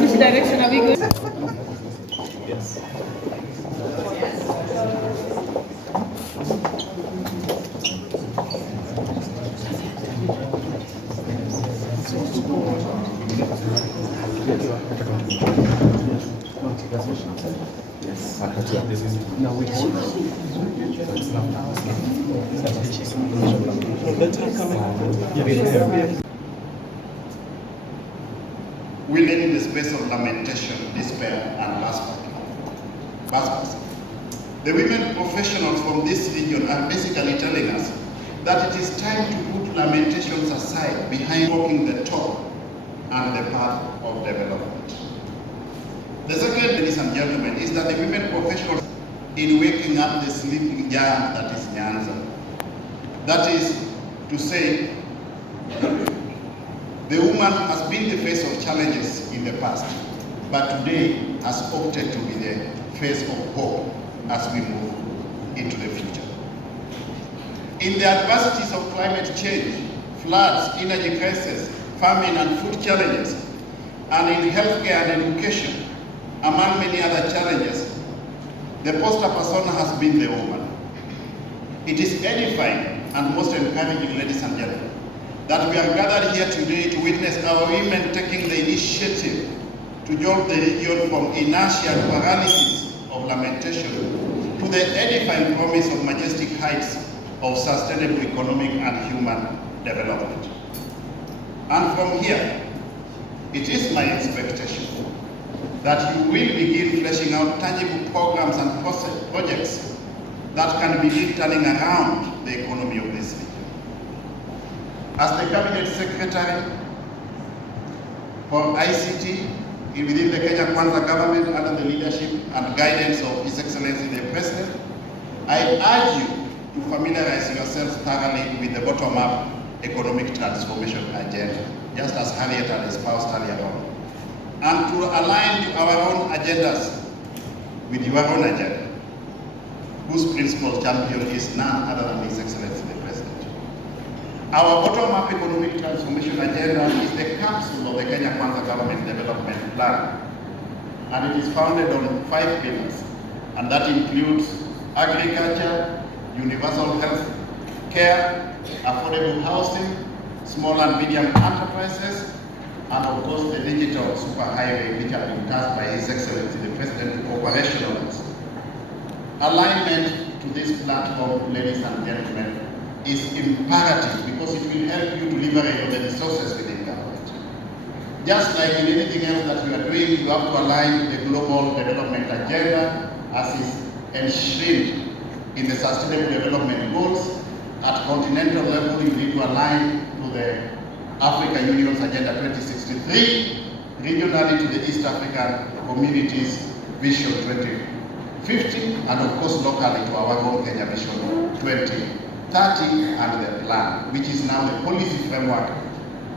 Which direction are we going? Yes. Now we women in the space of lamentation, despair, and blasphemy. The women professionals from this region are basically telling us that it is time to put lamentations aside behind walking the talk and the path of development. The second, ladies and gentlemen, is that the women professionals in waking up the sleeping giant that is Nyanza. That is to say, the woman has been the face of challenges in the past, but today has opted to be the face of hope as we move into the future. In the adversities of climate change, floods, energy crisis, famine and food challenges, and in healthcare and education, among many other challenges, the poster persona has been the woman. It is edifying and most encouraging, ladies and gentlemen, that we are gathered here today to witness our women taking the initiative to jolt the region from inertia and paralysis of lamentation to the edifying promise of majestic heights of sustainable economic and human development. And from here, it is my expectation that you will begin fleshing out tangible programs and projects that can begin turning around the economy of this region. As the Cabinet Secretary for ICT within the Kenya Kwanza government under the leadership and guidance of His Excellency the President, I urge you to familiarize yourselves thoroughly with the bottom-up economic transformation agenda, just as Harriet had espoused earlier on, and to align to our own agendas with your own agenda, whose principal champion is none other than His Excellency the President. Our bottom-up economic transformation agenda is the capsule of the Kenya Kwanza Government Development Plan, and it is founded on 5 pillars, and that includes agriculture, universal health care, affordable housing, small and medium enterprises, and of course the digital superhighway which have been tasked by His Excellency the President to operationalize. Alignment to this platform, ladies and gentlemen, is imperative because it will help you to leverage on the resources within government. Just like in anything else that you are doing, you have to align the global development agenda as is enshrined in the Sustainable Development Goals. At continental level, you need to align to the African Union's Agenda 2063, regionally to the East African Community's Vision 2050, and of course locally to our own Kenya Vision 2030 and the plan, which is now the policy framework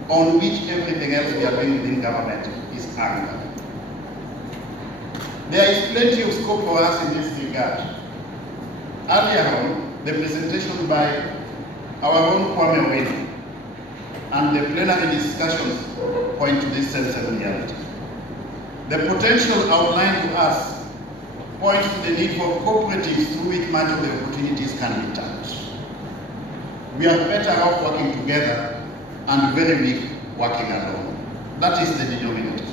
on which everything else we are doing within government is anchored. There is plenty of scope for us in this regard. Earlier on, the presentation by our own Kwame Owalo and the plenary discussions point to this sense of reality. The potential outlined to us points to the need for cooperatives through which much of the opportunities can be tapped. We are better off working together and very weak working alone. That is the denominator.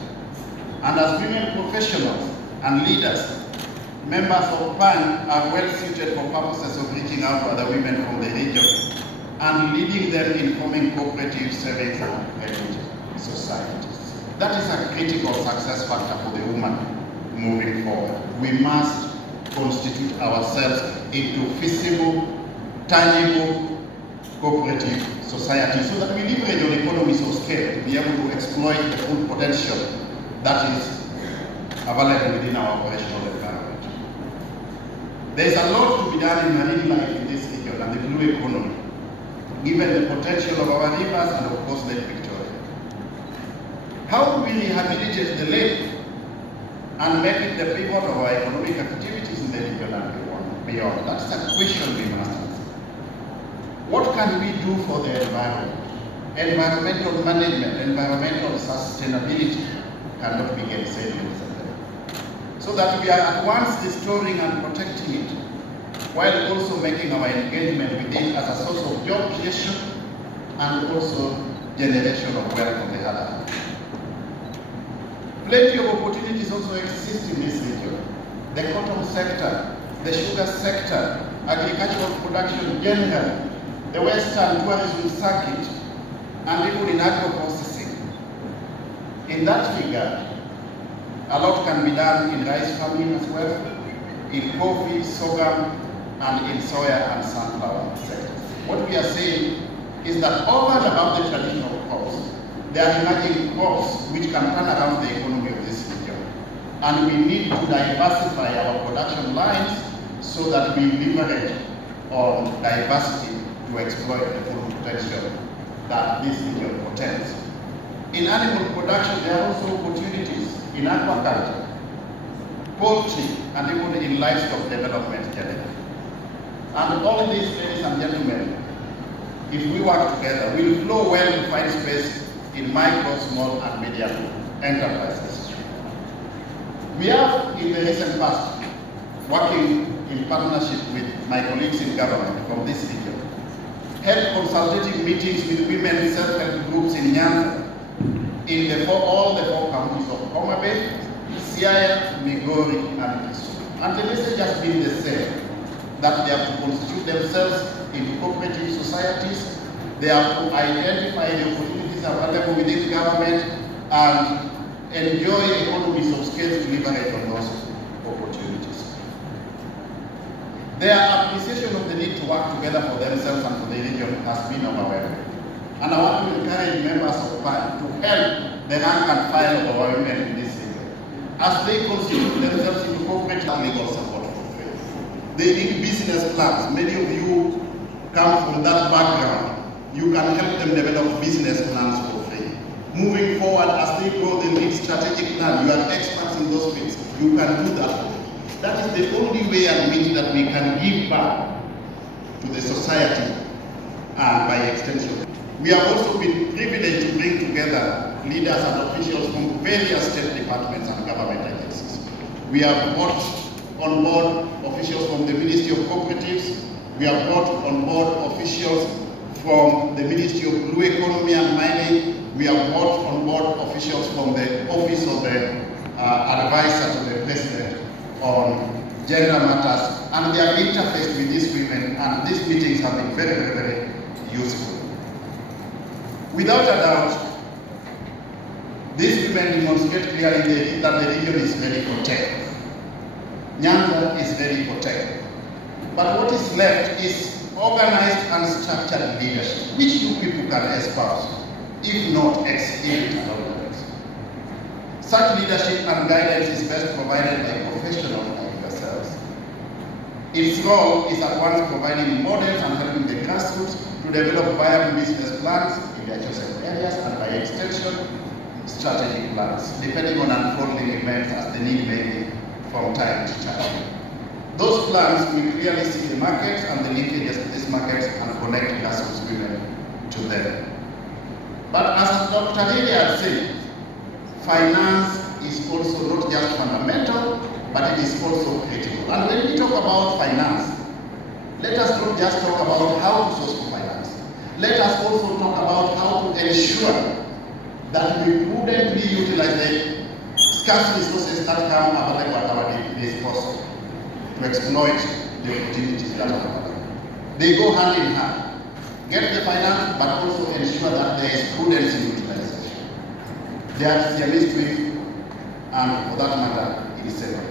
And as women professionals and leaders, members of Pany are well suited for purposes of reaching out to other women from the region and leading them in forming cooperative savings and credit societies. That is a critical success factor for the woman moving forward. We must constitute ourselves into feasible, tangible, cooperative society so that we leverage on economies of scale to be able to exploit the full potential that is available within our operational environment. There is a lot to be done in marine life in this region and the blue economy, given the potential of our rivers and of course Lake Victoria. How do we rehabilitate the lake and make it the pivot of our economic activities in the region and beyond? That's a question we must answer. What can we do for the environment? Environmental management, environmental sustainability cannot be gainsaid, so that we are at once restoring and protecting it, while also making our engagement with it as a source of job creation and also generation of wealth on the other hand. Plenty of opportunities also exist in this region. The cotton sector, the sugar sector, agricultural production generally, the Western tourism circuit, and even in agro-processing. In that regard, a lot can be done in rice farming as well, in coffee, sorghum, and in soya and sunflower sectors. What we are saying is that over and above the traditional crops, there are emerging crops which can turn around the economy of this region. And we need to diversify our production lines so that we leverage on diversity to exploit the full potential that this region portends. In animal production, there are also opportunities in aquaculture, poultry, and even in livestock development generally. And all these, ladies and gentlemen, if we work together, we'll flow well to find space in micro, small, and medium enterprises. We have, in the recent past, working in partnership with my colleagues in government from this region, held consultative meetings with women self-help groups in Nyanza, in all the four counties of Homa Bay, Siaya, Migori, and Kisumu. And the message has been the same, that they have to constitute themselves into cooperative societies, they have to identify the opportunities available within government, and enjoy economies of scale to leverage on those opportunities. Their appreciation of the need to work together for themselves and for the region has been overwhelming. And I want to encourage members of Pany to help the rank and file of our women in this region as they constitute themselves into cooperative legal support for free. They need business plans. Many of you come from that background. You can help them develop business plans for free. Moving forward, as they grow, they need strategic plan. You are experts in those fields. You can do that for free. That is the only way and means that we can give back to the society and by extension. We have also been privileged to bring together leaders and officials from various state departments and government agencies. We have brought on board officials from the Ministry of Cooperatives. We have brought on board officials from the Ministry of Blue Economy and Mining, we have brought on board officials from the Office of the Advisor to the President on gender matters, and they have interfaced with these women, and these meetings have been very, very, very useful. Without a doubt, these women demonstrate clearly that the region is very protected. Nyanza is very protected. But what is left is organized and structured leadership, which you people can espouse, if not exhibit and organize. Such leadership and guidance is best provided by professionals like yourselves. Its role is at once providing models and helping the grassroots to develop viable business plans in their chosen areas, and by extension, strategic plans, depending on unfolding events as the need may be from time to time. Those plans will clearly see the markets and the linkages to these markets and connect grassroots women to them. But as Dr. Haley had said, finance is also not just fundamental, but it is also critical. And when we talk about finance, let us not just talk about how to source finance. Let us also talk about how to ensure that we prudently utilize the scarce resources that come available at our disposal to exploit the opportunities that are available. They go hand in hand. Get the finance, but also ensure that there is prudence in utilization. They are siamese, and for that matter, it is separate.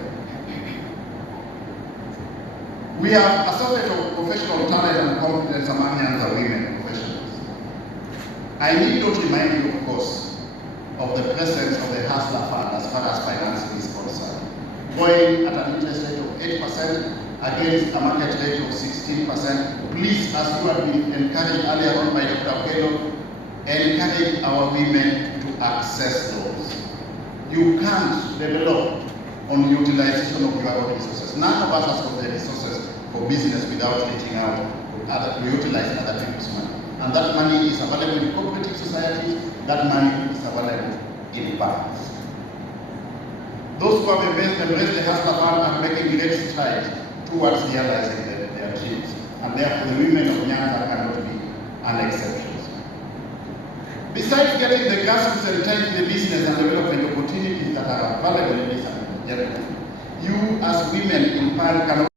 We have a surfeit of professional talent and competence among Nyanza women professionals. I need not remind you, of course, of the presence of the Hustler Fund as far as financing is concerned, going at an interest rate of 8% against a market rate of 16%. Please, as you have been encouraged earlier on by Dr. Owalo, encourage our women to access those. You can't develop on the utilization of your own resources. None of us has got the resources for business without reaching out to utilize other people's money. And that money is available in cooperative societies, that money is available in banks. Those who have embraced the Hustler Fund are making great strides towards realizing their dreams. And therefore the women of Nyanza cannot be an exception. Besides getting the grassroots entrenched in the business and development opportunities that are available in this area, you as women in Pany cannot